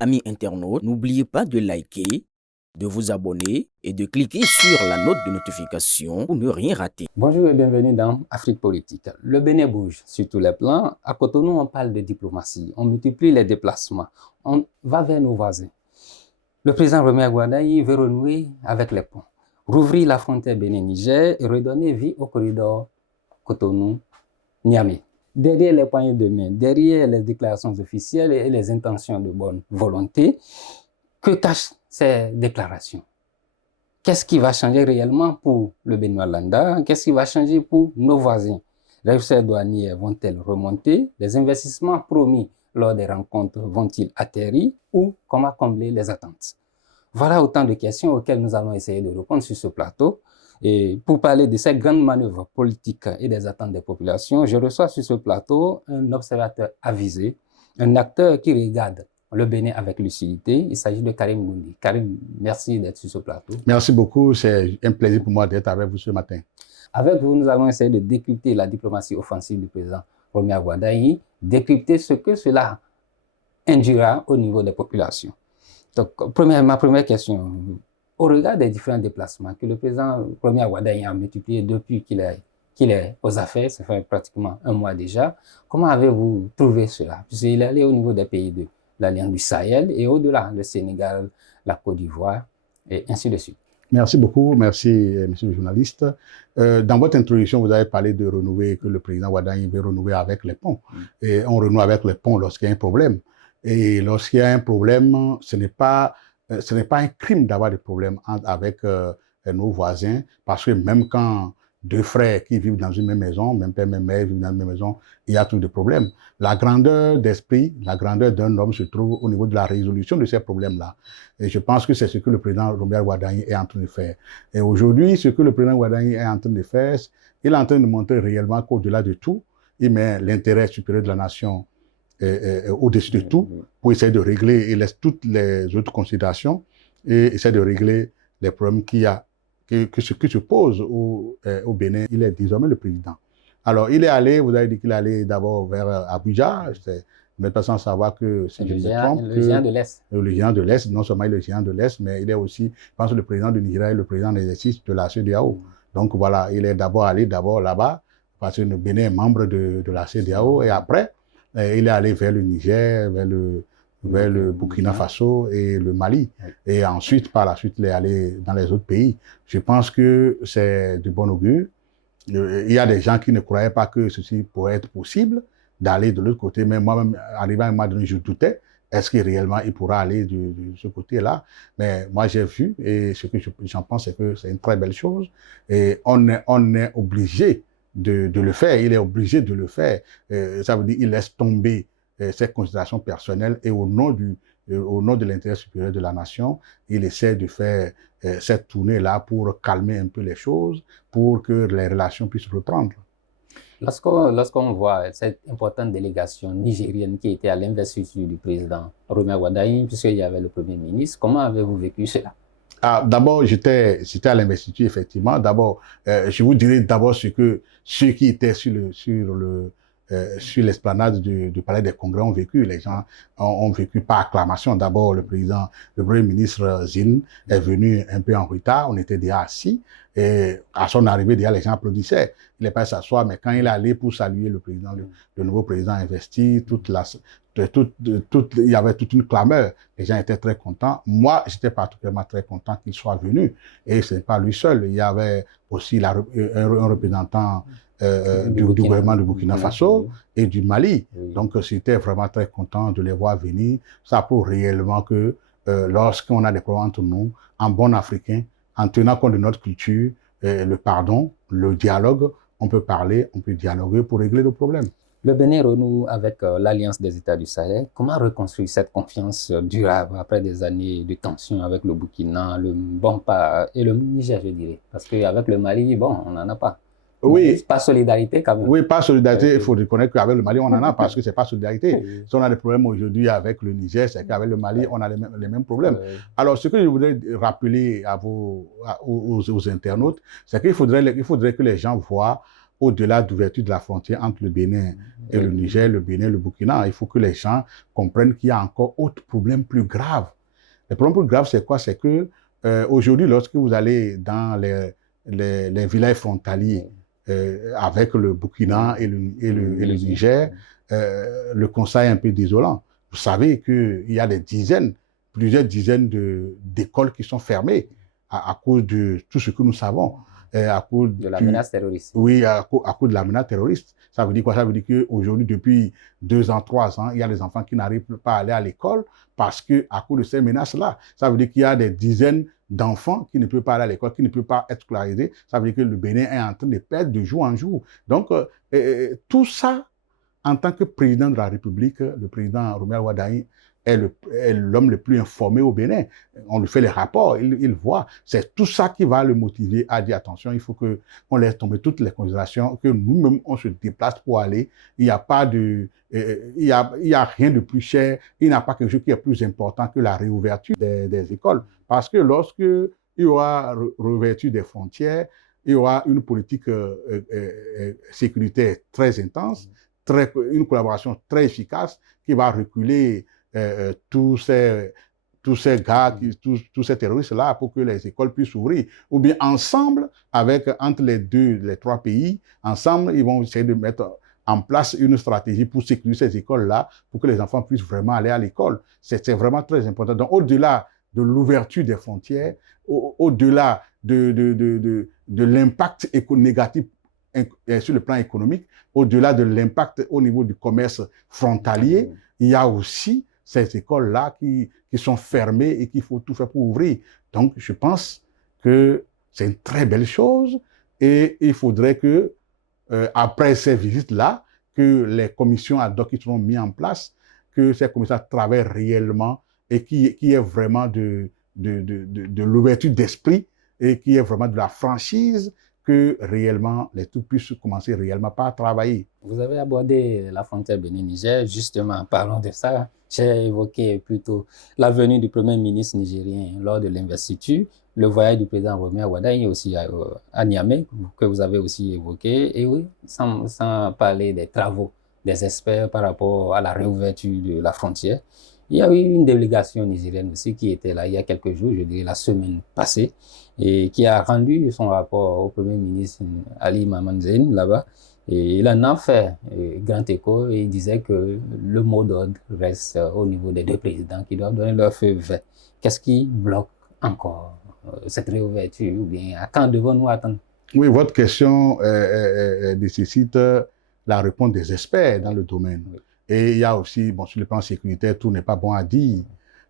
Amis internautes, n'oubliez pas de liker, de vous abonner et de cliquer sur la note de notification pour ne rien rater. Bonjour et bienvenue dans Afrique Politique. Le Bénin bouge sur tous les plans. À Cotonou, on parle de diplomatie, on multiplie les déplacements, on va vers nos voisins. Le président Roméo Wardani veut renouer avec les ponts, rouvrir la frontière Bénin-Niger et redonner vie au corridor Cotonou-Niamey. Derrière les poignées de main, derrière les déclarations officielles et les intentions de bonne volonté, que cachent ces déclarations? Qu'est-ce qui va changer réellement pour le Bénin-Landa? Qu'est-ce qui va changer pour nos voisins? Les recettes douanières vont-elles remonter? Les investissements promis lors des rencontres vont-ils atterrir? Ou comment combler les attentes? Voilà autant de questions auxquelles nous allons essayer de répondre sur ce plateau. Et pour parler de ces grandes manœuvres politiques et des attentes des populations, je reçois sur ce plateau un observateur avisé, un acteur qui regarde le Bénin avec lucidité. Il s'agit de Karim Goundi. Karim, merci d'être sur ce plateau. Merci beaucoup, c'est un plaisir pour moi d'être avec vous ce matin. Avec vous, nous allons essayer de décrypter la diplomatie offensive du président Roméo Wardani, décrypter ce que cela induira au niveau des populations. Donc, ma première question, au regard des différents déplacements que le président Roméo Wardani a multipliés depuis qu'il est aux affaires, ça fait pratiquement un mois déjà, comment avez-vous trouvé cela? Puisqu'il est allé au niveau des pays de l'Alliance du Sahel et au-delà, le Sénégal, la Côte d'Ivoire et ainsi de suite. Merci beaucoup, merci monsieur le journaliste. Dans votre introduction, vous avez parlé de renouer, que le président Wardani veut renouer avec les ponts. Et on renoue avec les ponts lorsqu'il y a un problème. Et lorsqu'il y a un problème, ce n'est pas un crime d'avoir des problèmes avec nos voisins, parce que même quand deux frères qui vivent dans une même maison, même père, même mère vivent dans une même maison, il y a toujours des problèmes. La grandeur d'esprit, la grandeur d'un homme se trouve au niveau de la résolution de ces problèmes-là. Et je pense que c'est ce que le président Roméo Wardani est en train de faire. Et aujourd'hui, ce que le président Wardani est en train de faire, il est en train de montrer réellement qu'au-delà de tout, il met l'intérêt supérieur de la nation au-dessus de tout, pour essayer de régler, il laisse toutes les autres considérations et essaie de régler les problèmes qu'il y a, que se pose au Bénin. Il est désormais le président. Alors, il est allé, vous avez dit qu'il est allé d'abord vers Abuja, mais pas sans savoir que c'est le géant de l'Est. Le géant de l'Est, non seulement il est le géant de l'Est, mais il est aussi, je pense, le président du Nigeria et le président d'exercice de la CEDEAO. Donc voilà, il est d'abord allé là-bas, parce que le Bénin est membre de la CEDEAO, et après, il est allé vers le Niger, vers le Burkina Faso et le Mali. Et ensuite, par la suite, il est allé dans les autres pays. Je pense que c'est de bon augure. Il y a des gens qui ne croyaient pas que ceci pourrait être possible, d'aller de l'autre côté. Mais moi-même, arrivant à un moment donné, je doutais. Est-ce que réellement il pourra aller de ce côté-là? Mais moi, j'ai vu, et ce que j'en pense, c'est que c'est une très belle chose. Et on est obligé de le faire, il est obligé de le faire. Ça veut dire qu'il laisse tomber ses considérations personnelles et au nom de l'intérêt supérieur de la nation, il essaie de faire cette tournée-là pour calmer un peu les choses, pour que les relations puissent reprendre. Lorsqu'on voit cette importante délégation nigérienne qui était à l'investiture du président Roméo Wardani, puisqu'il y avait le Premier ministre, comment avez-vous vécu cela? D'abord, j'étais à l'investiture, effectivement. D'abord, je vous dirais d'abord ceux qui étaient sur l'esplanade du Palais des Congrès ont vécu. Les gens ont vécu par acclamation. D'abord, le Premier ministre Zine est venu un peu en retard. On était déjà assis. Et à son arrivée, déjà, les gens applaudissaient. Il n'est pas s'asseoir, mais quand il est allé pour saluer le président, le nouveau président investi, il y avait toute une clameur. Les gens étaient très contents. Moi, j'étais particulièrement très content qu'il soit venu. Et ce n'est pas lui seul. Il y avait aussi un représentant du gouvernement du Burkina Faso et du Mali. Donc, j'étais vraiment très content de les voir venir. Ça prouve réellement que lorsqu'on a des problèmes entre nous, en bon africain, en tenant compte de notre culture, le pardon, le dialogue, on peut parler, on peut dialoguer pour régler le problème. Le Bénin renoue avec l'Alliance des États du Sahel. Comment reconstruire cette confiance durable après des années de tension avec le Burkina, le Niger, je dirais? Parce qu'avec le Mali, bon, on n'en a pas. Oui. Pas solidarité quand même. Oui, pas solidarité. Il faut reconnaître qu'avec le Mali, on en a parce que c'est pas solidarité. Oui. Si on a des problèmes aujourd'hui avec le Niger, c'est qu'avec le Mali, on a les mêmes problèmes. Alors, ce que je voudrais rappeler aux internautes, c'est qu'il faudrait que les gens voient au-delà d'ouverture de la frontière entre le Bénin et le Niger, le Bénin, le Burkina. Il faut que les gens comprennent qu'il y a encore autre problème plus grave. Le problème plus grave, c'est quoi? C'est que aujourd'hui, lorsque vous allez dans les villages frontaliers avec le Burkina et le Niger, le constat est un peu désolant. Vous savez qu'il y a plusieurs dizaines d'écoles qui sont fermées à cause de tout ce que nous savons. À cause de la menace terroriste. Oui, à cause de la menace terroriste. Ça veut dire quoi? Ça veut dire qu'aujourd'hui, depuis 2 ans, 3 ans, il y a des enfants qui n'arrivent pas à aller à l'école parce qu'à cause de ces menaces-là. Ça veut dire qu'il y a des dizaines d'enfants qui ne peuvent pas aller à l'école, qui ne peuvent pas être scolarisés. Ça veut dire que le Bénin est en train de perdre de jour en jour. Donc, tout ça, en tant que président de la République, le président Romuald Wardani est l'homme le plus informé au Bénin. On lui fait les rapports, il voit. C'est tout ça qui va le motiver à dire attention, il faut qu'on laisse tomber toutes les considérations, que nous-mêmes, on se déplace pour aller. Il n'y a pas de... il y a rien de plus cher, il n'y a pas quelque chose qui est plus important que la réouverture des écoles. Parce que lorsque il y aura réouverture des frontières, il y aura une politique sécuritaire très intense, une collaboration très efficace qui va reculer tous ces gars, tous ces terroristes-là pour que les écoles puissent s'ouvrir. Ou bien ensemble, entre les 3 pays, ensemble, ils vont essayer de mettre en place une stratégie pour sécuriser ces écoles-là, pour que les enfants puissent vraiment aller à l'école. C'est vraiment très important. Donc, au-delà de l'ouverture des frontières, au-delà de l'impact négatif sur le plan économique, au-delà de l'impact au niveau du commerce frontalier, il y a aussi ces écoles-là qui sont fermées et qu'il faut tout faire pour ouvrir. Donc, je pense que c'est une très belle chose et il faudrait que, après ces visites-là, que les commissions ad hoc qui seront mises en place, que ces commissions travaillent réellement et qu'il y ait vraiment de l'ouverture d'esprit et qu'il y ait vraiment de la franchise, que réellement, les troupes puissent commencer réellement par travailler. Vous avez abordé la frontière Bénin-Niger, justement, parlons de ça. J'ai évoqué plutôt la venue du Premier ministre nigérien lors de l'investiture, le voyage du président Romuald Wardani aussi à Niamey, que vous avez aussi évoqué, et oui, sans parler des travaux des experts par rapport à la réouverture de la frontière. Il y a eu une délégation nigérienne aussi qui était là il y a quelques jours, je dirais la semaine passée, et qui a rendu son rapport au Premier ministre Ali Maman Zein là-bas. Et il en a fait grand écho et il disait que le mot d'ordre reste au niveau des 2 présidents qui doivent donner leur feu vert. Qu'est-ce qui bloque encore cette réouverture ou bien à quand devons-nous attendre? Oui, votre question nécessite la réponse des experts dans le domaine. Oui. Et il y a aussi, bon, sur le plan sécuritaire, tout n'est pas bon à dire.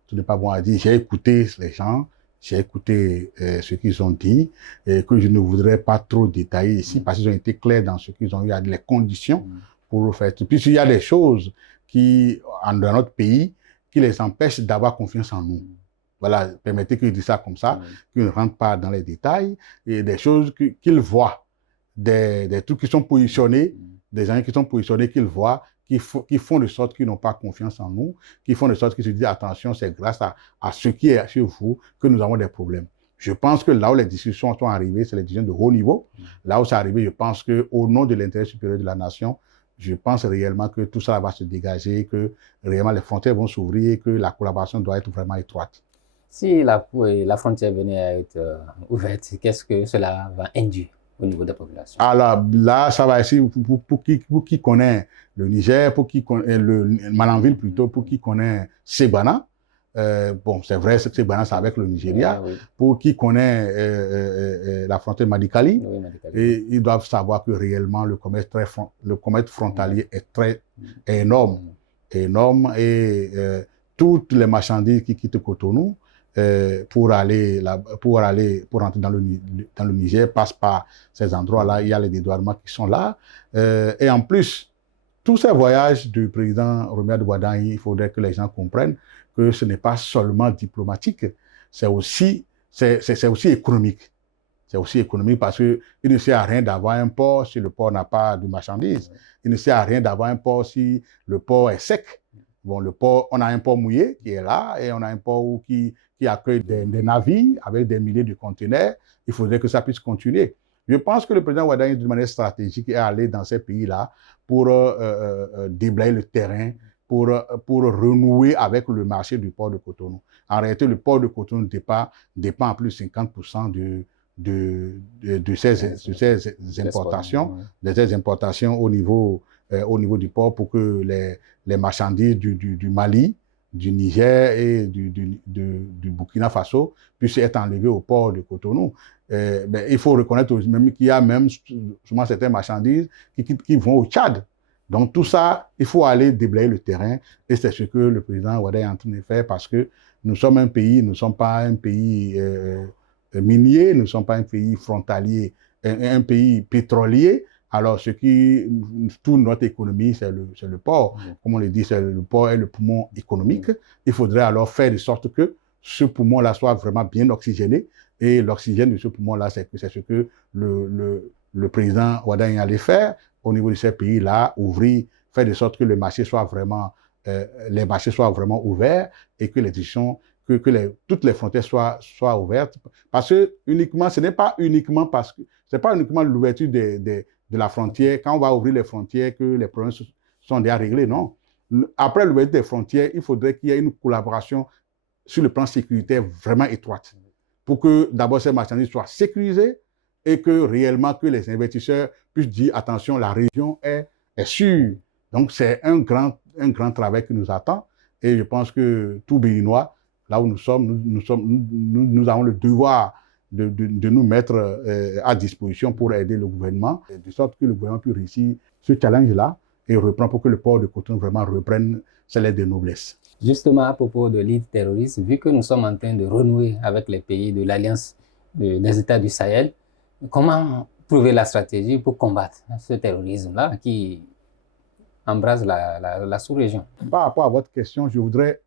Tout n'est pas bon à dire. J'ai écouté les gens, j'ai écouté ce qu'ils ont dit, et que je ne voudrais pas trop détailler ici, parce qu'ils ont été clairs dans ce qu'ils ont eu, les conditions pour le faire. Puisqu'il y a des choses dans notre pays, qui les empêchent d'avoir confiance en nous. Voilà, permettez que je dise ça comme ça, qu'ils ne rentrent pas dans les détails, et des choses qu'ils voient, des trucs qui sont positionnés, des gens qui sont positionnés qu'ils voient, qui font de sorte qu'ils n'ont pas confiance en nous, qui font de sorte qu'ils se disent attention, c'est grâce à ce qui est chez vous que nous avons des problèmes. Je pense que là où les discussions sont arrivées, c'est les discussions de haut niveau. Là où c'est arrivé, je pense qu'au nom de l'intérêt supérieur de la nation, je pense réellement que tout ça va se dégager, que réellement les frontières vont s'ouvrir et que la collaboration doit être vraiment étroite. Si la frontière venait à être ouverte, qu'est-ce que cela va induire au niveau des populations? Alors là, ça va essayer pour qui connaît le Niger, pour qui connaît le Malanville plutôt, pour qui connaît Sebana. Bon, c'est vrai, Sebana, c'est avec le Nigeria. Oui. Pour qui connaît la frontière Madikali, oui, et ils doivent savoir que réellement le commerce frontalier est très énorme, et toutes les marchandises qui quittent Cotonou pour rentrer dans le Niger passent par ces endroits-là. Il y a les dédouanements qui sont là, et en plus, tous ces voyages du président Romuald Wardani, il faudrait que les gens comprennent que ce n'est pas seulement diplomatique, c'est aussi économique. C'est aussi économique parce qu'il ne sert à rien d'avoir un port si le port n'a pas de marchandises. Il ne sert à rien d'avoir un port si le port est sec. Bon, le port, on a un port mouillé qui est là et on a un port qui accueille des navires avec des milliers de conteneurs. Il faudrait que ça puisse continuer. Je pense que le président Ouattara, d'une manière stratégique, est allé dans ces pays-là pour déblayer le terrain, pour renouer avec le marché du port de Cotonou. En réalité, le port de Cotonou dépend à plus de 50% de ces importations au niveau du port pour que les marchandises du Mali, du Niger et du Burkina Faso puissent être enlevées au port de Cotonou. Il faut reconnaître même qu'il y a même souvent certaines marchandises qui vont au Tchad. Donc tout ça, il faut aller déblayer le terrain et c'est ce que le président Ouattara est en train de faire parce que nous sommes un pays, nous ne sommes pas un pays minier, nous ne sommes pas un pays frontalier, un pays pétrolier. Alors, toute notre économie, c'est le port. Comme on le dit, le port est le poumon économique. Il faudrait alors faire de sorte que ce poumon-là soit vraiment bien oxygéné. Et l'oxygène de ce poumon-là, c'est ce que le président Ouattara allait faire au niveau de ces pays-là, faire de sorte que les marchés soient vraiment ouverts et que toutes les frontières soient ouvertes. Parce que ce n'est pas uniquement l'ouverture de la frontière, quand on va ouvrir les frontières, que les problèmes sont déjà réglés, non. Après l'ouverture des frontières, il faudrait qu'il y ait une collaboration sur le plan sécuritaire vraiment étroite pour que d'abord ces marchandises soient sécurisées et que réellement que les investisseurs puissent dire attention, la région est sûre. Donc c'est un grand travail qui nous attend et je pense que tout Béninois, là où nous sommes, nous avons le devoir de nous mettre à disposition pour aider le gouvernement, de sorte que le gouvernement puisse réussir ce challenge-là et reprendre pour que le port de Cotonou vraiment reprenne ses lettres de noblesse. Justement, à propos de lutte terroriste, vu que nous sommes en train de renouer avec les pays de l'Alliance des États du Sahel, comment trouver la stratégie pour combattre ce terrorisme-là qui embrase la sous-région? Par rapport à votre question, je voudrais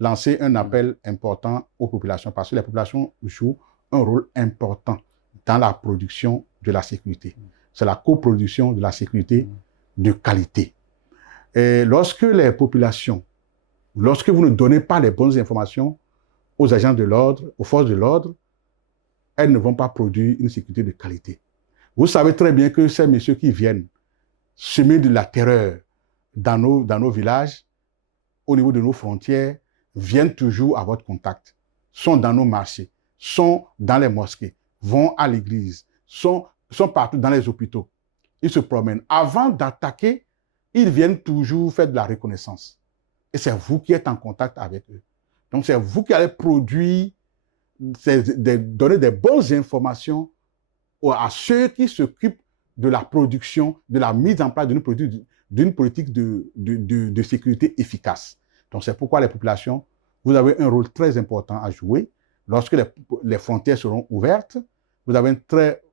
lancer un appel important aux populations parce que les populations jouent un rôle important dans la production de la sécurité. C'est la coproduction de la sécurité de qualité. Et lorsque vous ne donnez pas les bonnes informations aux agents de l'ordre, aux forces de l'ordre, elles ne vont pas produire une sécurité de qualité. Vous savez très bien que ces messieurs qui viennent semer de la terreur dans nos villages, au niveau de nos frontières, viennent toujours à votre contact, sont dans nos marchés, sont dans les mosquées, vont à l'église, sont partout dans les hôpitaux. Ils se promènent. Avant d'attaquer, ils viennent toujours faire de la reconnaissance. Et c'est vous qui êtes en contact avec eux. Donc c'est vous qui allez produire, donner des bonnes informations à ceux qui s'occupent de la production, de la mise en place d'une politique de sécurité efficace. Donc c'est pourquoi les populations, vous avez un rôle très important à jouer. Lorsque les frontières seront ouvertes, vous avez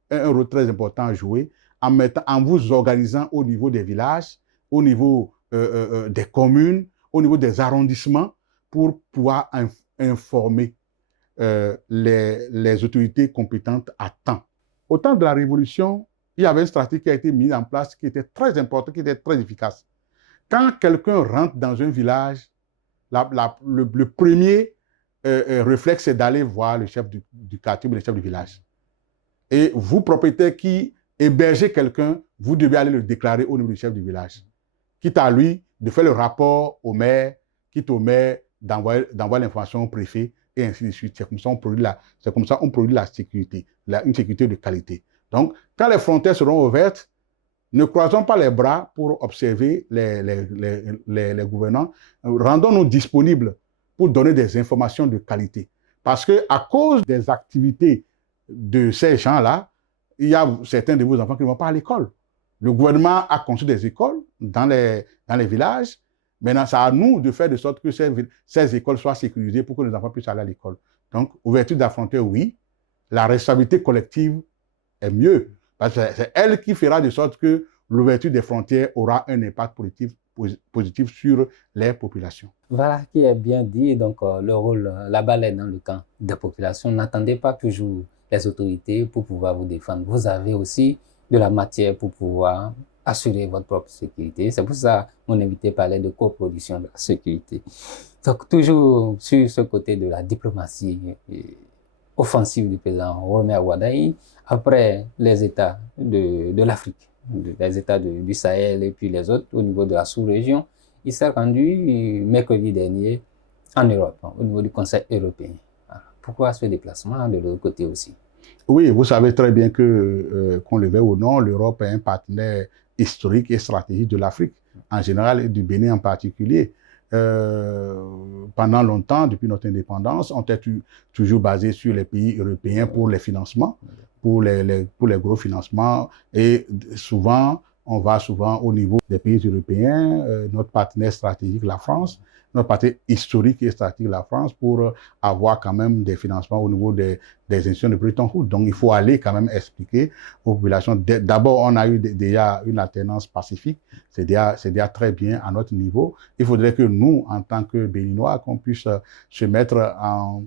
un rôle très important à jouer en vous organisant au niveau des villages, au niveau des communes, au niveau des arrondissements, pour pouvoir informer les autorités compétentes à temps. Au temps de la Révolution, il y avait une stratégie qui a été mise en place qui était très importante, qui était très efficace. Quand quelqu'un rentre dans un village, le premier réflexe, c'est d'aller voir le chef du quartier ou le chef du village. Et vous, propriétaire qui hébergez quelqu'un, vous devez aller le déclarer au niveau du chef du village. Quitte à lui de faire le rapport au maire, quitte au maire d'envoyer l'information au préfet, et ainsi de suite. C'est comme ça qu'on produit la sécurité, une sécurité de qualité. Donc, quand les frontières seront ouvertes, ne croisons pas les bras pour observer les gouvernants. Rendons-nous disponibles pour donner des informations de qualité. Parce qu'à cause des activités de ces gens-là, il y a certains de vos enfants qui ne vont pas à l'école. Le gouvernement a construit des écoles dans les villages. Maintenant, c'est à nous de faire de sorte que ces écoles soient sécurisées pour que les enfants puissent aller à l'école. Donc, ouverture de la frontière, oui. La responsabilité collective est mieux. Parce que c'est elle qui fera de sorte que l'ouverture des frontières aura un impact positif sur les populations. Voilà qui est bien dit. Donc, le rôle, la balle est dans le camp des populations. N'attendez pas toujours les autorités pour pouvoir vous défendre. Vous avez aussi de la matière pour pouvoir assurer votre propre sécurité. C'est pour ça que mon invité parlait de coproduction de la sécurité. Donc, toujours sur ce côté de la diplomatie offensive du président Rohmer Wardani, après les États de l'Afrique, les États du Sahel et puis les autres au niveau de la sous-région, il s'est rendu mercredi dernier en Europe, au niveau du Conseil européen. Alors, pourquoi ce déplacement de l'autre côté aussi? Oui, vous savez très bien que, qu'on le veuille ou non, l'Europe est un partenaire historique et stratégique de l'Afrique en général et du Bénin en particulier. Pendant longtemps, depuis notre indépendance, on était toujours basé sur les pays européens pour les financements, pour les gros financements. Et souvent, on va souvent au niveau des pays européens, notre partenaire stratégique, la France, notre partenaire historique et stratégique, la France, pour avoir quand même des financements au niveau des institutions de Bretton Woods. Donc, il faut aller quand même expliquer aux populations. D'abord, on a eu déjà une alternance pacifique. C'est déjà très bien à notre niveau. Il faudrait que nous, en tant que Béninois, qu'on puisse se mettre en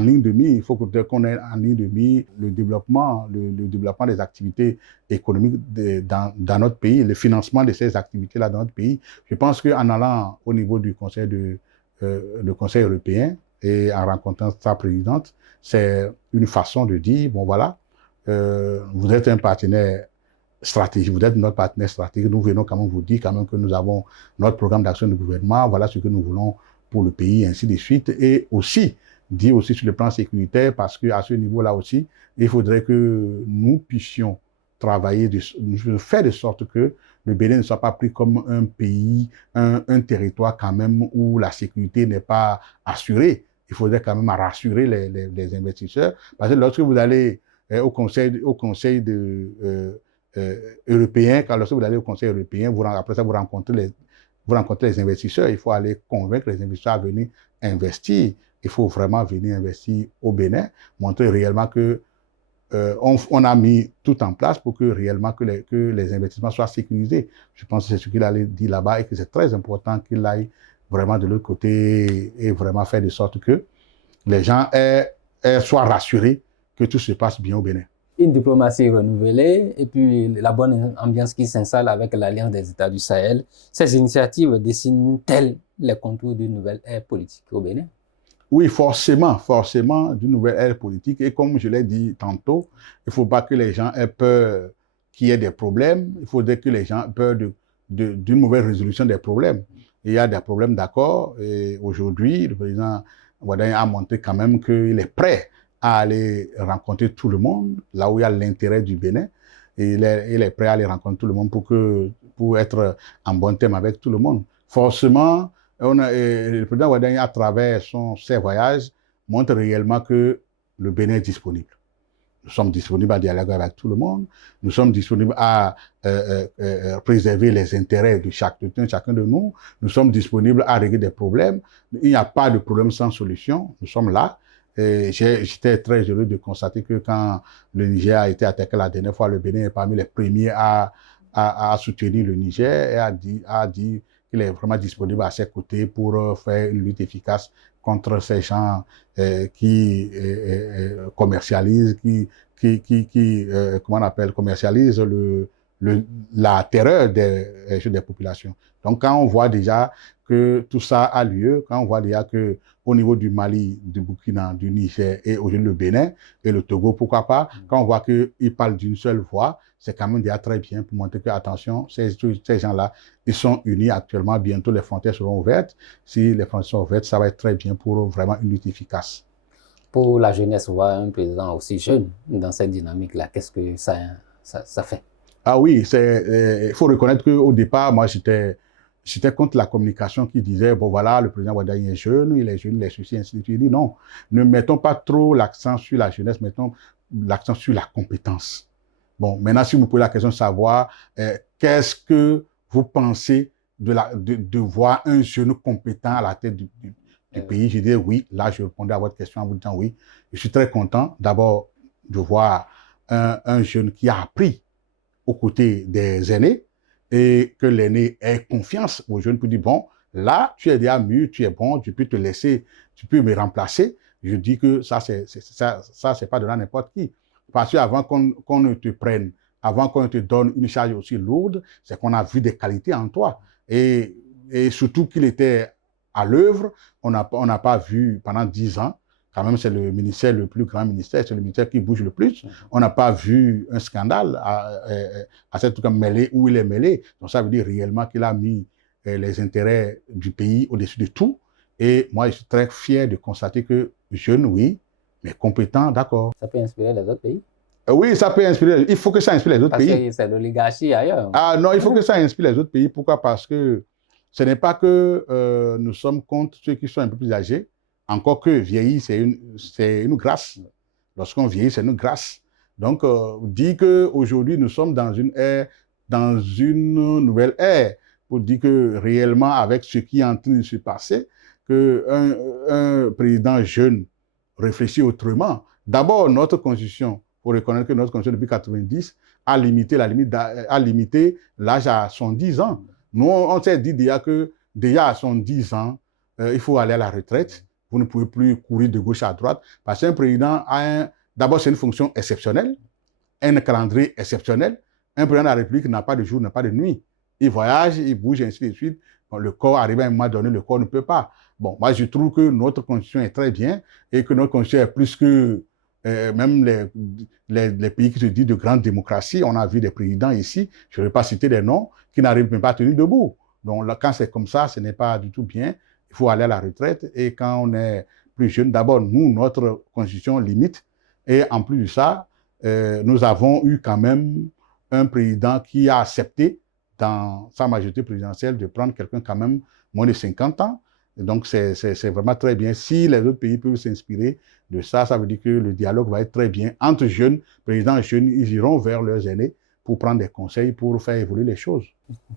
ligne de mire. Il faut qu'on ait en ligne de mire le développement des activités économiques dans notre pays, le financement de ces activités-là dans notre pays. Je pense qu'en allant au niveau du Conseil européen et en rencontrant sa présidente, c'est une façon de dire, bon voilà, vous êtes un partenaire stratégique, vous êtes notre partenaire stratégique, nous venons quand même vous dire quand même que nous avons notre programme d'action de gouvernement, voilà ce que nous voulons pour le pays, ainsi de suite, et aussi dire aussi sur le plan sécuritaire, parce qu'à ce niveau-là aussi, il faudrait que nous puissions travailler, faire de sorte que le Bénin ne soit pas pris comme un pays, un territoire quand même où la sécurité n'est pas assurée. Il faudrait quand même rassurer les investisseurs, parce que lorsque vous allez au conseil européen, lorsque vous allez au Conseil européen, après ça, vous rencontrez les investisseurs, il faut aller convaincre les investisseurs à venir investir. Il faut vraiment venir investir au Bénin, montrer réellement que on a mis tout en place pour que réellement que les investissements soient sécurisés. Je pense que c'est ce qu'il allait dire là-bas et que c'est très important qu'il aille vraiment de l'autre côté et vraiment faire de sorte que les gens soient rassurés que tout se passe bien au Bénin. Une diplomatie renouvelée et puis la bonne ambiance qui s'installe avec l'Alliance des États du Sahel. Ces initiatives dessinent-elles les contours d'une nouvelle ère politique au Bénin? Oui, forcément, d'une nouvelle ère politique. Et comme je l'ai dit tantôt, il ne faut pas que les gens aient peur qu'il y ait des problèmes. Il faudrait que les gens aient peur d'une mauvaise résolution des problèmes. Il y a des problèmes, d'accord. Et aujourd'hui, le président Wardani a montré quand même qu'il est prêt à aller rencontrer tout le monde, là où il y a l'intérêt du Bénin. Et il est prêt à aller rencontrer tout le monde pour être en bon terme avec tout le monde. Forcément, le président Wardani, à travers ses voyages, montre réellement que le Bénin est disponible. Nous sommes disponibles à dialoguer avec tout le monde. Nous sommes disponibles à préserver les intérêts de chacun de nous. Nous sommes disponibles à régler des problèmes. Il n'y a pas de problème sans solution. Nous sommes là. J'étais très heureux de constater que quand le Niger a été attaqué la dernière fois, le Bénin est parmi les premiers à soutenir le Niger et a dit qu'il est vraiment disponible à ses côtés pour faire une lutte efficace contre ces gens qui commercialisent, commercialisent la terreur des populations. Donc, quand on voit déjà que tout ça a lieu, quand on voit déjà que au niveau du Mali, du Burkina, du Niger et aujourd'hui le Bénin et le Togo, pourquoi pas, quand on voit qu'ils parlent d'une seule voix, c'est quand même déjà très bien pour montrer que, attention, ces gens-là, ils sont unis actuellement, bientôt les frontières seront ouvertes. Si les frontières sont ouvertes, ça va être très bien pour vraiment une lutte efficace. Pour la jeunesse, voir un président aussi jeune dans cette dynamique-là, qu'est-ce que ça fait? Ah oui, il faut reconnaître qu'au départ, moi, j'étais contre la communication qui disait, bon voilà, le président Wardani est jeune, il est ceci, ainsi de suite. Il dit non, ne mettons pas trop l'accent sur la jeunesse, mettons l'accent sur la compétence. Bon, maintenant, si vous me posez la question de savoir, qu'est-ce que vous pensez de voir un jeune compétent à la tête du pays, je dis oui, là, je répondais à votre question en vous disant oui. Je suis très content d'abord de voir un jeune qui a appris aux côtés des aînés, et que l'aîné ait confiance aux jeunes pour dire, bon, là, tu es déjà mûr, tu es bon, tu peux te laisser, tu peux me remplacer, je dis que ça, c'est pas donné à n'importe qui. Parce qu'avant qu'on ne te prenne, avant qu'on ne te donne une charge aussi lourde, c'est qu'on a vu des qualités en toi. Et surtout qu'il était à l'œuvre, on n'a pas vu pendant 10 ans, quand même c'est le ministère, le plus grand ministère, c'est le ministère qui bouge le plus, on n'a pas vu un scandale à cette cas mêlé où il est mêlé. Donc ça veut dire réellement qu'il a mis les intérêts du pays au-dessus de tout. Et moi, je suis très fier de constater que jeune, oui, mais compétent, d'accord. Ça peut inspirer les autres pays? Oui, ça peut inspirer. Il faut que ça inspire les autres pays. Parce que c'est l'oligarchie ailleurs. Ah non, il faut que ça inspire les autres pays. Pourquoi? Parce que ce n'est pas que nous sommes contre ceux qui sont un peu plus âgés. Encore que vieillir, c'est une grâce. Lorsqu'on vieillit, c'est une grâce. Donc, dire qu'aujourd'hui, nous sommes dans une ère, dans une nouvelle ère, pour dire que réellement, avec ce qui est en train de se passer, qu'un président jeune réfléchit autrement. D'abord, notre constitution, il faut reconnaître que notre constitution, depuis 90, a limité l'âge à 110 ans. Nous, on s'est dit déjà à 110 ans, il faut aller à la retraite. Vous ne pouvez plus courir de gauche à droite. Parce qu'un président d'abord, c'est une fonction exceptionnelle, un calendrier exceptionnel. Un président de la République n'a pas de jour, n'a pas de nuit. Il voyage, il bouge, ainsi de suite. Bon, le corps arrive à un moment donné, le corps ne peut pas. Bon, moi, je trouve que notre constitution est très bien et que notre constitution est plus que même les pays qui se disent de grande démocratie. On a vu des présidents ici, je ne vais pas citer des noms, qui n'arrivent même pas à tenir debout. Donc, là, quand c'est comme ça, ce n'est pas du tout bien. Il faut aller à la retraite. Et quand on est plus jeune, d'abord, nous, notre constitution limite. Et en plus de ça, nous avons eu quand même un président qui a accepté, dans sa majorité présidentielle, de prendre quelqu'un quand même moins de 50 ans. Et donc, c'est vraiment très bien. Si les autres pays peuvent s'inspirer de ça, ça veut dire que le dialogue va être très bien. Entre jeunes, présidents jeunes, ils iront vers leurs aînés pour prendre des conseils, pour faire évoluer les choses.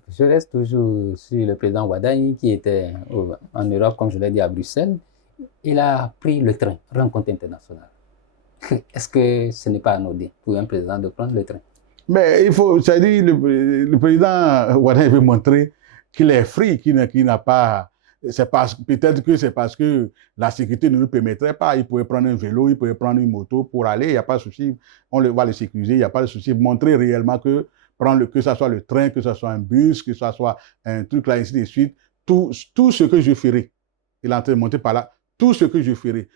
Je reste toujours sur le président Ouaddaï qui était en Europe, comme je l'ai dit, à Bruxelles. Il a pris le train, rencontre internationale. Est-ce que ce n'est pas anodin pour un président de prendre le train? Mais il faut, c'est-à-dire, le président Ouaddaï veut montrer qu'il est free, qu'il n'a pas... Peut-être que c'est parce que la sécurité ne nous permettrait pas. Il pouvait prendre un vélo, il pouvait prendre une moto pour aller, il n'y a pas de souci. On va le sécuriser, il n'y a pas de souci. Montrer réellement que ça soit le train, que ce soit un bus, que ce soit un truc là, ainsi de suite. Tout ce que je ferai, il est en train de monter par là, tout ce que je ferai,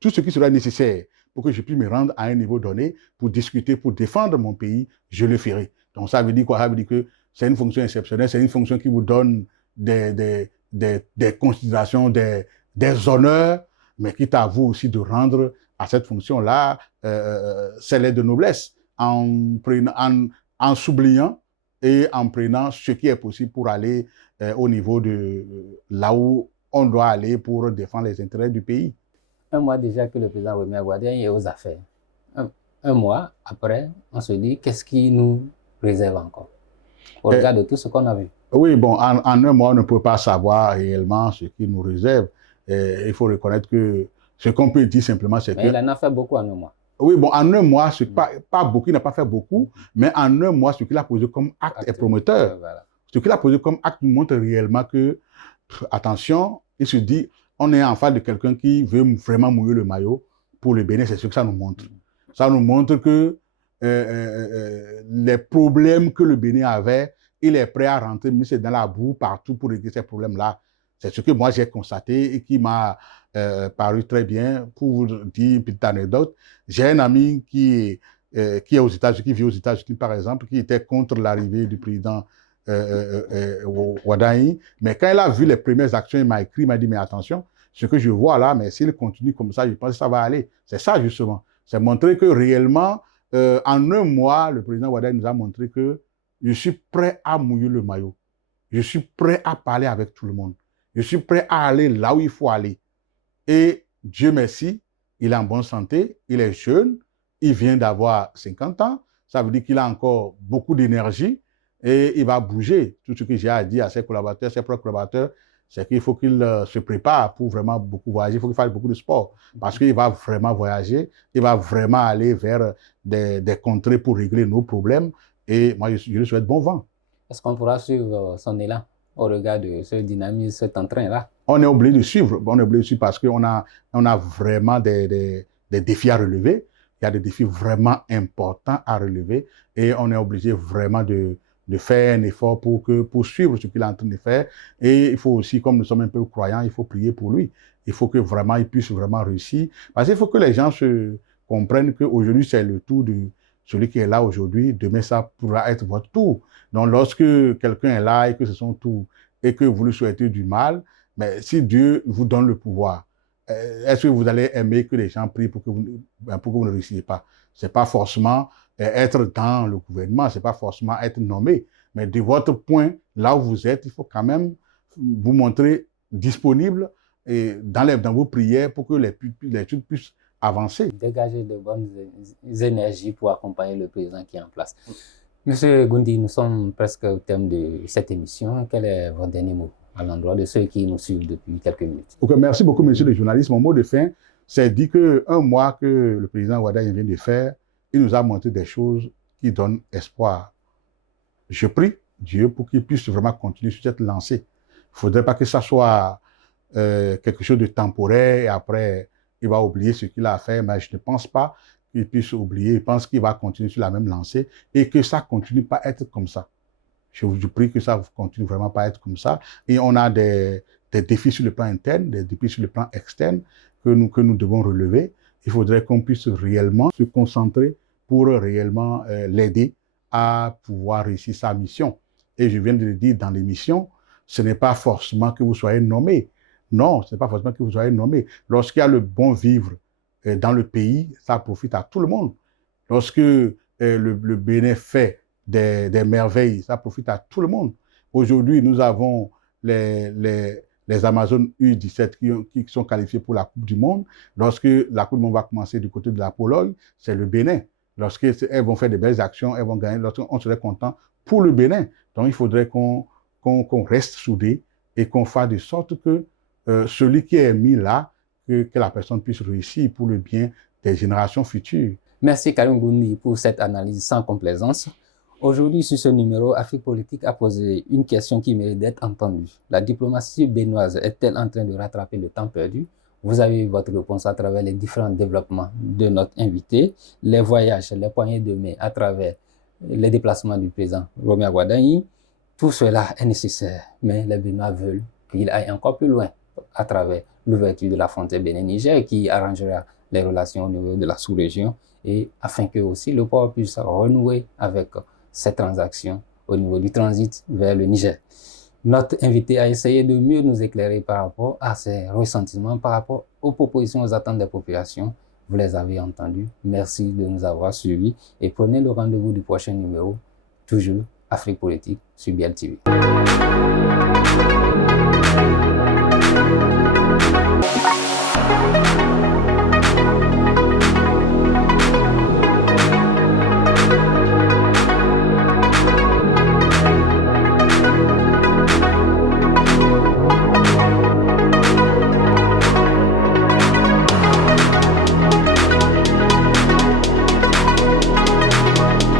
tout ce qui sera nécessaire pour que je puisse me rendre à un niveau donné, pour discuter, pour défendre mon pays, je le ferai. Donc ça veut dire quoi? Ça veut dire que c'est une fonction exceptionnelle, c'est une fonction qui vous donne des considérations, des honneurs, mais qui t'avoue aussi de rendre à cette fonction-là ses lettres de noblesse, en s'oubliant et en prenant ce qui est possible pour aller au niveau de là où on doit aller pour défendre les intérêts du pays. Un mois déjà que le président Rohmer Ouaddaï est aux affaires. Un mois après, on se dit qu'est-ce qui nous réserve encore au regard de tout ce qu'on a vu. Oui, bon, en un mois, on ne peut pas savoir réellement ce qui nous réserve. Il faut reconnaître que ce qu'on peut dire simplement, c'est que... Mais il en a fait beaucoup en un mois. Oui, bon, en un mois, pas beaucoup, il n'a pas fait beaucoup, mais en un mois, ce qu'il a posé comme acte est prometteur. Voilà. Ce qu'il a posé comme acte nous montre réellement que, attention, il se dit, on est en face de quelqu'un qui veut vraiment mouiller le maillot pour le Bénin, c'est ce que ça nous montre. Ça nous montre que les problèmes que le Bénin avait, il est prêt à rentrer, mais c'est dans la boue partout pour régler ces problèmes-là. C'est ce que moi j'ai constaté et qui m'a paru très bien. Pour vous dire une petite anecdote, j'ai un ami qui est aux États-Unis, qui vit aux États-Unis par exemple, qui était contre l'arrivée du président Ouaddaï. Mais quand il a vu les premières actions, il m'a écrit, il m'a dit, mais attention, ce que je vois là, mais s'il continue comme ça, je pense que ça va aller. C'est ça justement. C'est montrer que réellement, en un mois, le président Ouaddaï nous a montré que je suis prêt à mouiller le maillot. Je suis prêt à parler avec tout le monde. Je suis prêt à aller là où il faut aller. Et Dieu merci, il est en bonne santé, il est jeune, il vient d'avoir 50 ans. Ça veut dire qu'il a encore beaucoup d'énergie et il va bouger. Tout ce que j'ai à dire à ses collaborateurs, ses propres collaborateurs, c'est qu'il faut qu'il se prépare pour vraiment beaucoup voyager. Il faut qu'il fasse beaucoup de sport parce qu'il va vraiment voyager. Il va vraiment aller vers des contrées pour régler nos problèmes. Et moi, je lui souhaite bon vent. Est-ce qu'on pourra suivre son élan au regard de ce dynamisme, cet entrain-là? On est obligé de suivre. On est obligé de suivre parce qu'on a vraiment des défis à relever. Il y a des défis vraiment importants à relever et on est obligé vraiment de faire un effort pour suivre ce qu'il est en train de faire. Et il faut aussi, comme nous sommes un peu croyants, il faut prier pour lui. Il faut que vraiment il puisse vraiment réussir. Parce qu'il faut que les gens se comprennent qu'aujourd'hui, c'est le tour de celui qui est là aujourd'hui. Demain, ça pourra être votre tour. Donc, lorsque quelqu'un est là et que c'est son tour et que vous lui souhaitez du mal, mais si Dieu vous donne le pouvoir, est-ce que vous allez aimer que les gens prient pour que vous ne réussissiez pas? C'est pas forcément être dans le gouvernement, c'est pas forcément être nommé, mais de votre point, là où vous êtes, il faut quand même vous montrer disponible et dans vos prières pour que les choses puissent avancer. Dégager de bonnes énergies pour accompagner le président qui est en place. Monsieur Goundi, nous sommes presque au terme de cette émission. Quel est votre dernier mot à l'endroit de ceux qui nous suivent depuis quelques minutes? Okay, merci beaucoup, monsieur le journaliste. Mon mot de fin, c'est dit qu'un mois que le président Wada vient de faire, il nous a montré des choses qui donnent espoir. Je prie Dieu pour qu'il puisse vraiment continuer sur cette lancée. Il ne faudrait pas que ça soit quelque chose de temporaire et après, il va oublier ce qu'il a fait, mais je ne pense pas qu'il puisse oublier. Je pense qu'il va continuer sur la même lancée et que ça continue pas à être comme ça. Je prie que ça continue vraiment pas à être comme ça. Et on a des défis sur le plan interne, des défis sur le plan externe que nous devons relever. Il faudrait qu'on puisse réellement se concentrer pour réellement l'aider à pouvoir réussir sa mission. Et je viens de le dire dans l'émission, ce n'est pas forcément que vous soyez nommé. Non, ce n'est pas forcément que vous soyez nommé. Lorsqu'il y a le bon vivre dans le pays, ça profite à tout le monde. Lorsque le Bénin fait des merveilles, ça profite à tout le monde. Aujourd'hui, nous avons les Amazones U17 qui sont qualifiées pour la Coupe du Monde. Lorsque la Coupe du Monde va commencer du côté de la Pologne, c'est le Bénin. Lorsqu'elles vont faire de belles actions, elles vont gagner, on serait content pour le Bénin. Donc, il faudrait qu'on reste soudés et qu'on fasse de sorte que celui qui est mis là, que la personne puisse réussir pour le bien des générations futures. Merci Karim Goundi pour cette analyse sans complaisance. Aujourd'hui, sur ce numéro, Afrique Politique a posé une question qui mérite d'être entendue. La diplomatie béninoise est-elle en train de rattraper le temps perdu? Vous avez eu votre réponse à travers les différents développements de notre invité, les voyages, les poignées de main à travers les déplacements du président Roméo Wardani. Tout cela est nécessaire, mais les Béninois veulent qu'il aille encore plus loin à travers l'ouverture de la frontière Bénin-Niger qui arrangera les relations au niveau de la sous-région et afin que aussi le port puisse renouer avec ces transactions au niveau du transit vers le Niger. Notre invité a essayé de mieux nous éclairer par rapport à ses ressentiments, par rapport aux propositions, aux attentes des populations. Vous les avez entendues. Merci de nous avoir suivis et prenez le rendez-vous du prochain numéro, toujours Afrique Politique sur BL TV.